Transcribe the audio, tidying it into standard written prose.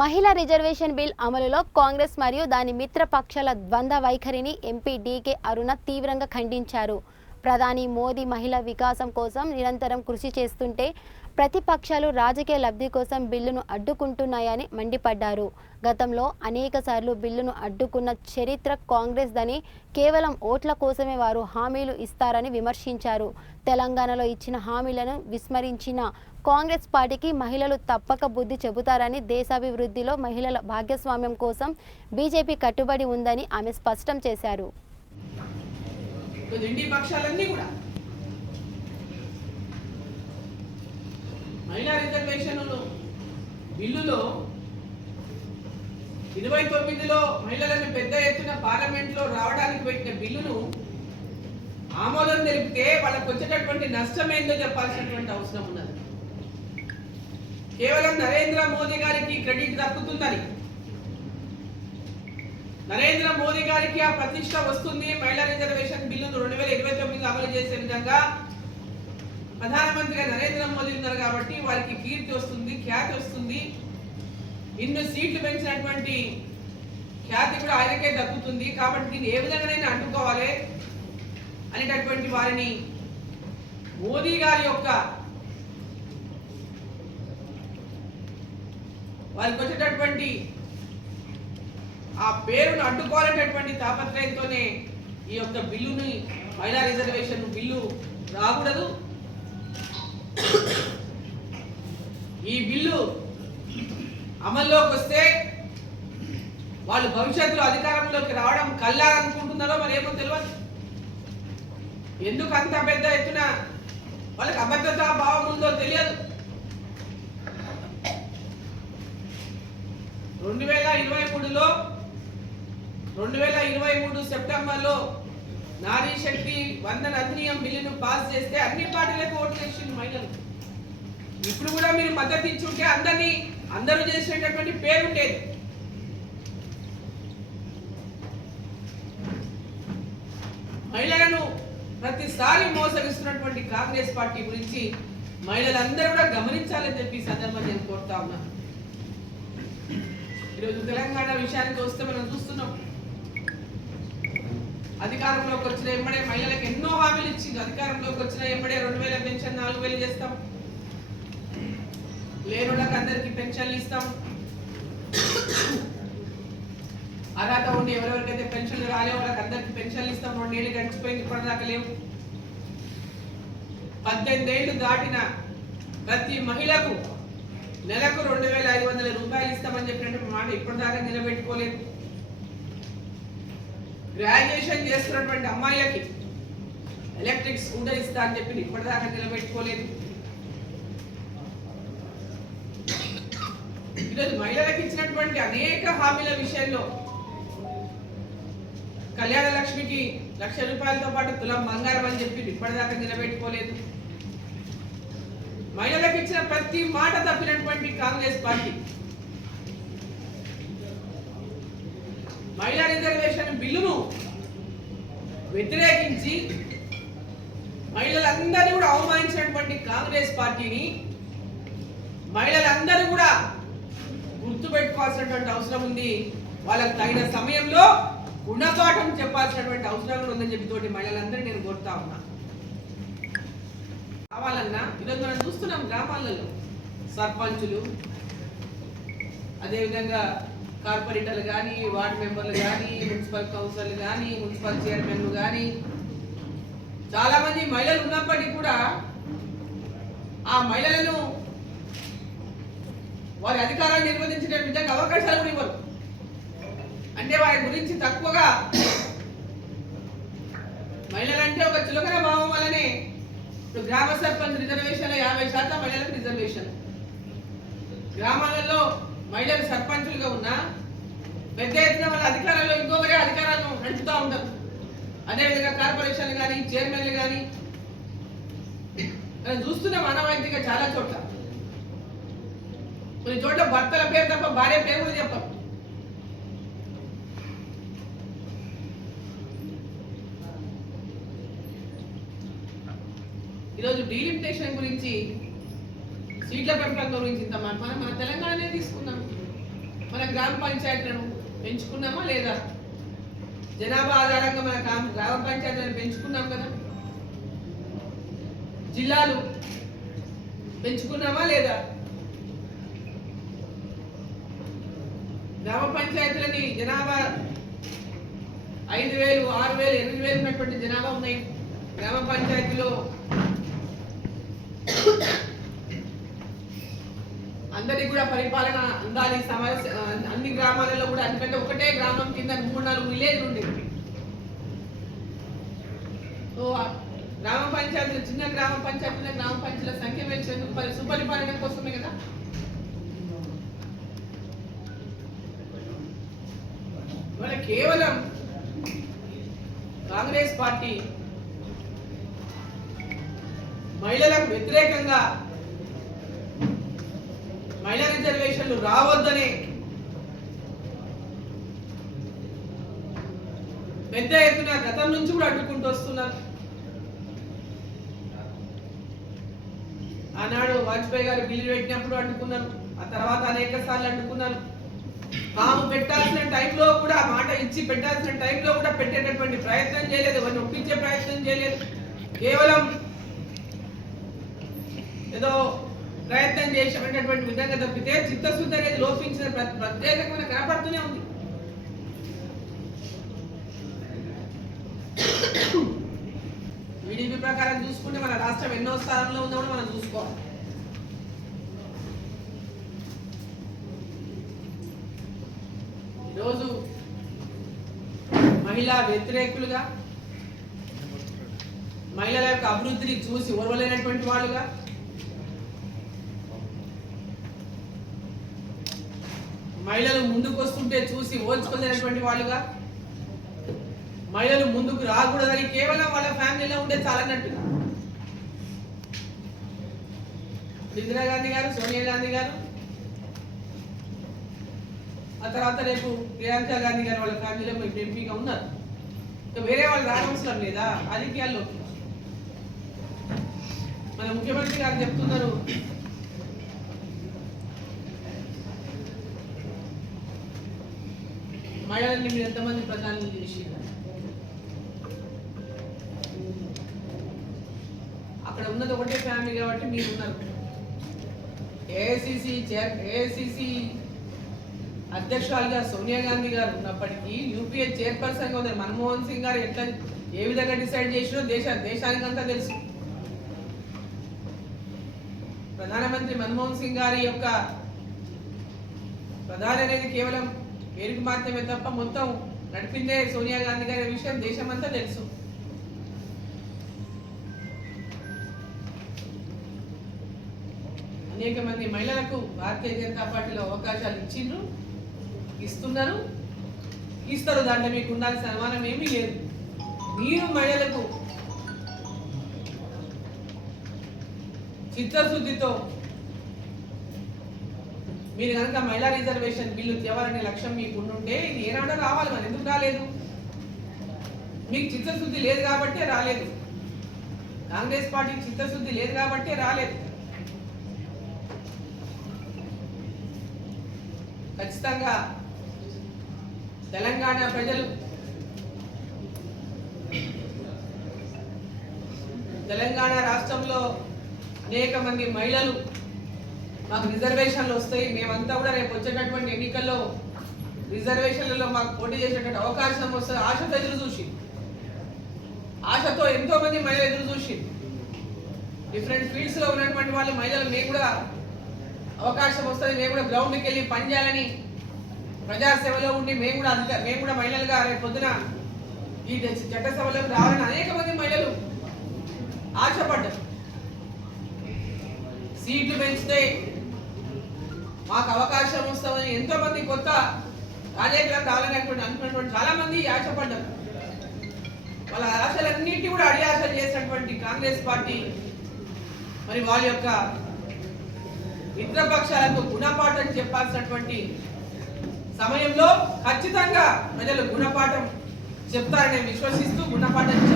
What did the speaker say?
మహిళా reservation bill అమలులో కాంగ్రెస్ మరియు దాని మిత్రపక్షాల ద్వంద్వ వైఖరిని ఎంపీ డీకే అరుణ తీవ్రంగా ఖండించారు. ప్రధాని మోదీ మహిళా వికాసం కోసం నిరంతరం కృషి చేస్తుంటే ప్రతిపక్షాలు రాజకీయ లబ్ధి కోసం బిల్లును అడ్డుకుంటున్నాయని మండిపడ్డారు. గతంలో అనేకసార్లు బిల్లును అడ్డుకున్న చరిత్ర కాంగ్రెస్దని, కేవలం ఓట్ల కోసమే వారు హామీలు ఇస్తారని విమర్శించారు. తెలంగాణలో ఇచ్చిన హామీలను విస్మరించిన కాంగ్రెస్ పార్టీకి మహిళలు తప్పక బుద్ధి చెబుతారని, దేశాభివృద్ధిలో మహిళల భాగస్వామ్యం కోసం బీజేపీ కట్టుబడి ఉందని ఆమె స్పష్టం చేశారు. మహిళా రిజర్వేషన్ బిల్లులో 29లో మహిళలను పెద్ద ఎత్తున పార్లమెంట్లో రావడానికి పెట్టిన బిల్లును ఆమోదం తెలిపితే వాళ్ళకు వచ్చేటటువంటి నష్టం ఏందో చెప్పాల్సినటువంటి అవసరం ఉన్నది. కేవలం నరేంద్ర మోదీ గారికి క్రెడిట్ దక్కుతుందని, నరేంద్ర మోదీ గారికి ఆ ప్రతిష్ట వస్తుంది. మహిళా రిజర్వేషన్ బిల్లును 2029 అమలు చేసే విధంగా ప్రధానమంత్రిగా నరేంద్ర మోదీ ఉన్నారు కాబట్టి వారికి కీర్తి వస్తుంది, ఖ్యాతి వస్తుంది. ఇన్ని సీట్లు పెంచినటువంటి ఖ్యాతి కూడా ఆయనకే దక్కుతుంది. కాబట్టి దీన్ని ఏ విధంగానైనా అడ్డుకోవాలి అనేటటువంటి వారిని మోదీ గారి యొక్క వారికి వచ్చేటటువంటి ఆ పేరును అడ్డుకోవాలనేటువంటి తాపత్రయంతోనే ఈ యొక్క బిల్లుని, మహిళా రిజర్వేషన్ బిల్లు రాకూడదు. ఈ బిల్లు అమల్లోకి వస్తే వాళ్ళు భవిష్యత్తులో అధికారంలోకి రావడం కల్లారనుకుంటున్నారో మరేమో తెలియదు. ఎందుకు అంత పెద్ద ఎత్తున వాళ్ళకి అభద్రతా భావం ఉందో తెలియదు. 2023 సెప్టెంబర్లో నారీ శక్తి వందన అధినియం బిల్లును పాస్ చేస్తే అన్ని పార్టీలకు ఓట్లు వేసింది మహిళలు. ఇప్పుడు కూడా మీరు మద్దతు ఇచ్చుంటే అందరూ చేసినటువంటి పేరు ఉండేది. మహిళలను ప్రతిసారి మోసగిస్తున్నటువంటి కాంగ్రెస్ పార్టీ గురించి మహిళలందరూ కూడా గమనించాలని చెప్పి ఈ సందర్భంగా నేను కోరుతా ఉన్నాను. ఈరోజు తెలంగాణ విషయానికి వస్తే మనం చూస్తున్నాం, అధికారంలోకి వచ్చిన ఎంబడే మహిళలకు ఎన్నో హామీలు ఇచ్చింది. అధికారంలోకి వచ్చిన ఎంబడే 2000 పెన్షన్ 4000 చేస్తాం, లేని వాళ్ళకి అందరికీ పెన్షన్లు ఇస్తాం, అర్హత ఉండి ఎవరెవరికైతే పెన్షన్లు రాలే వాళ్ళకి అందరికీ పెన్షన్లు ఇస్తాం. 2 ఏళ్ళు గడిచిపోయింది, ఇప్పటిదాకా లేవు. 18 ఏళ్ళు దాటిన ప్రతి మహిళకు నెలకు 2500 రూపాయలు ఇస్తామని చెప్పినట్టు మాట ఇప్పటిదాకా నిలబెట్టుకోలేదు. గ్రాడ్యుయేషన్ చేస్తున్నటువంటి అమ్మాయిలకి ఎలక్ట్రిక్ స్కూటర్ ఇస్తా అని చెప్పి ఇప్పటిదాకా నిలబెట్టుకోలేదు. ఈరోజు మహిళలకు ఇచ్చినటువంటి అనేక హామీల విషయంలో కళ్యాణ లక్ష్మికి 1,00,000 రూపాయలతో పాటు తులం బంగారం అని చెప్పి ఇప్పటిదాకా నిలబెట్టుకోలేదు. మహిళలకు ఇచ్చిన ప్రతి మాట తప్పినటువంటి కాంగ్రెస్ పార్టీ మహిళా రిజర్వేషన్ బిల్లును వ్యతిరేకించి మహిళలందరినీ కూడా అవమానించినటువంటి కాంగ్రెస్ పార్టీని మహిళలందరూ కూడా గుర్తుపెట్టుకోవాల్సినటువంటి అవసరం ఉంది. వాళ్ళకు తగిన సమయంలో గుణపాఠం చెప్పాల్సినటువంటి అవసరం కూడా ఉందని చెప్పి తోటి మహిళలందరినీ నేను కోరుతా ఉన్నా. కావాలన్నా ఈరోజు మనం చూస్తున్నాం గ్రామాలలో సర్పంచులు, అదేవిధంగా కార్పొరేటర్లు కానీ, వార్డు మెంబర్లు కానీ, మున్సిపల్ కౌన్సిలర్లు కానీ, మున్సిపల్ చైర్మన్లు కానీ చాలా మంది మహిళలు ఉన్నప్పటికీ కూడా ఆ మహిళలను వారి అధికారాన్ని నిర్వహించే విధంగా అవకాశాలు కూడా ఇవ్వరు. అంటే వారి గురించి తక్కువగా, మహిళలంటే ఒక చులకన భావం వల్లనే ఇప్పుడు గ్రామ సర్పంచ్ రిజర్వేషన్లో 50% మహిళలకు రిజర్వేషన్. గ్రామాలలో మహిళలు సర్పంచులుగా ఉన్నా పెద్ద ఎత్తున వాళ్ళ అధికారంలో ఇంకొకరే అధికారాలను నడుపుతూ ఉంటారు. అదేవిధంగా కార్పొరేషన్లు కానీ, చైర్మన్లు కానీ మనం చూస్తున్నాం అనవాయితీగా చాలా చోట్ల. కొన్ని చోట్ల భర్తల పేరు తప్ప భార్య పేరు కూడా చెప్పరు. ఈరోజు డీలిమిటేషన్ గురించి, సీట్ల పెంపకం గురించి ఇంత మన తెలంగాణనే తీసుకున్నాం. గ్రామ పంచాయతీలను పెంచుకున్నామా లేదా? జనాభా ఆధారంగా మన గ్రామ పంచాయతీలను పెంచుకున్నాం కదా. జిల్లాలు పెంచుకున్నామా లేదా? గ్రామ పంచాయతీలని జనాభా 5,000, 6,000, 8,000 ఉన్నటువంటి జనాభా ఉన్నాయి. గ్రామ పంచాయతీలో అందరికి కూడా పరిపాలన అందాలి. సమస్య అన్ని గ్రామాలలో కూడా, ఎందుకంటే ఒకటే గ్రామం కింద 3-4 విలేజ్లు ఉండేవి. సో గ్రామ పంచాయతీలు, చిన్న గ్రామ పంచాయతీల సంఖ్య పెంచేందుకు సుపరిపాలన కోసమే కదా. ఇవాళ కేవలం కాంగ్రెస్ పార్టీ మహిళలకు వ్యతిరేకంగా మహిళా రిజర్వేషన్లు రావద్దనే పెద్ద ఎత్తున గతం నుంచి కూడా అడ్డుకుంటూ వస్తున్నారు. ఆనాడు వాజ్పేయి గారు బిల్లు పెట్టినప్పుడు అడ్డుకున్నారు, ఆ తర్వాత అనేక సార్లు అడ్డుకున్నారు. తాము పెట్టాల్సిన టైంలో కూడా, మాట ఇచ్చి పెట్టాల్సిన టైంలో కూడా పెట్టేటటువంటి ప్రయత్నం చేయలేదు, వారిని ఒప్పించే ప్రయత్నం చేయలేదు. కేవలం ఏదో ప్రయత్నం చేసేటటువంటి విధంగా తప్పితే చిత్తశుద్ధి అనేది లోపించిన ప్రత్యేకమైన కనపడుతూనే ఉంది. వీడిపి ప్రకారం చూసుకుంటే మన రాష్ట్రం ఎన్నో స్థానంలో ఉందో కూడా మనం చూసుకోవాలి. ఈరోజు మహిళా వ్యతిరేకులుగా, మహిళల యొక్క అభివృద్ధిని చూసి ఓర్వలేనటువంటి వాళ్ళుగా, మహిళలు ముందుకు వస్తుంటే చూసి ఓల్చుకోలేనటువంటి వాళ్ళుగా, మహిళలు ముందుకు రాకూడదని కేవలం వాళ్ళ ఫ్యామిలీలో ఉండే చాలన్నట్టుగా ఇందిరాగాంధీ గారు, సోనియా గాంధీ గారు, ఆ తర్వాత రేపు ప్రియాంక గాంధీ గారు వాళ్ళ ఫ్యామిలీలో ఎంపీగా ఉన్నారు. వేరే వాళ్ళు రావడం లేదా రాజకీయాల్లో? మన ముఖ్యమంత్రి గారు చెప్తున్నారు, మహిళల్ని మీరు ఎంతమంది ప్రధానులు చేసి, అక్కడ ఉన్నది ఒకటే ఫ్యామిలీ కాబట్టి మీరు ఉన్నారు. ఏఐసిసి అధ్యక్షురాలుగా సోనియా గాంధీ గారు ఉన్నప్పటికీ యూపీఏ చైర్పర్సన్ గా ఉన్నారు. మన్మోహన్ సింగ్ గారు ఎట్లా, ఏ విధంగా డిసైడ్ చేసినో దేశానికంతా తెలుసు. ప్రధానమంత్రి మన్మోహన్ సింగ్ గారి యొక్క ప్రధాని అనేది కేవలం పేరుకి మాత్రమే తప్ప మొత్తం నడిపిందే సోనియా గాంధీ గారి విషయం దేశమంతా తెలుసు. అనేక మంది మహిళలకు భారతీయ జనతా పార్టీలో అవకాశాలు ఇచ్చిండ్రు, ఇస్తున్నారు, ఇస్తారు. దాంట్లో మీకు ఉండాల్సిన అనుమానం ఏమీ లేదు. మీరు మహిళలకు చిత్తశుద్ధితో మీరు కనుక మహిళా రిజర్వేషన్ బిల్లు తేవాలనే లక్ష్యం మీకు ఉండుంటే ఇది ఏనాడో రావాలి. మరి ఎందుకు రాలేదు? మీకు చిత్తశుద్ధి లేదు కాబట్టే రాలేదు. కాంగ్రెస్ పార్టీకి చిత్తశుద్ధి లేదు కాబట్టే రాలేదు. ఖచ్చితంగా తెలంగాణ ప్రజలు, తెలంగాణ రాష్ట్రంలో అనేక మంది మహిళలు మాకు రిజర్వేషన్లు వస్తాయి, మేమంతా కూడా రేపు వచ్చేటటువంటి ఎన్నికల్లో రిజర్వేషన్లలో మాకు పోటీ చేసేటటువంటి అవకాశం వస్తుంది ఆశతో ఎదురు చూసి, ఆశతో ఎంతో మంది మహిళలు ఎదురు చూసి, డిఫరెంట్ ఫీల్డ్స్ లో ఉన్నటువంటి వాళ్ళు మహిళలు మేము కూడా అవకాశం వస్తుంది, మేము కూడా గ్రౌండ్కి వెళ్ళి పనిచేయాలని, ప్రజాసేవలో ఉండి మేము కూడా మహిళలుగా రేపు పొద్దున ఈ చట్టసభలోకి రావాలని అనేక మంది మహిళలు ఆశపడ్డారు. సీట్లు పెంచితే మాకు అవకాశం వస్తామని ఎంతో మంది కొత్త రాజకీయాలకు రావాలని అనుకున్నటువంటి చాలా మంది ఆశపడ్డారు. వాళ్ళ ఆశలన్నింటినీ కూడా అడియాశలు చేసినటువంటి కాంగ్రెస్ పార్టీ మరి వాళ్ళ యొక్క మిత్రపక్షాలకు గుణపాఠం చెప్పాల్సినటువంటి సమయంలో ఖచ్చితంగా ప్రజలు గుణపాఠం చెప్తారని విశ్వసిస్తూ గుణపాఠం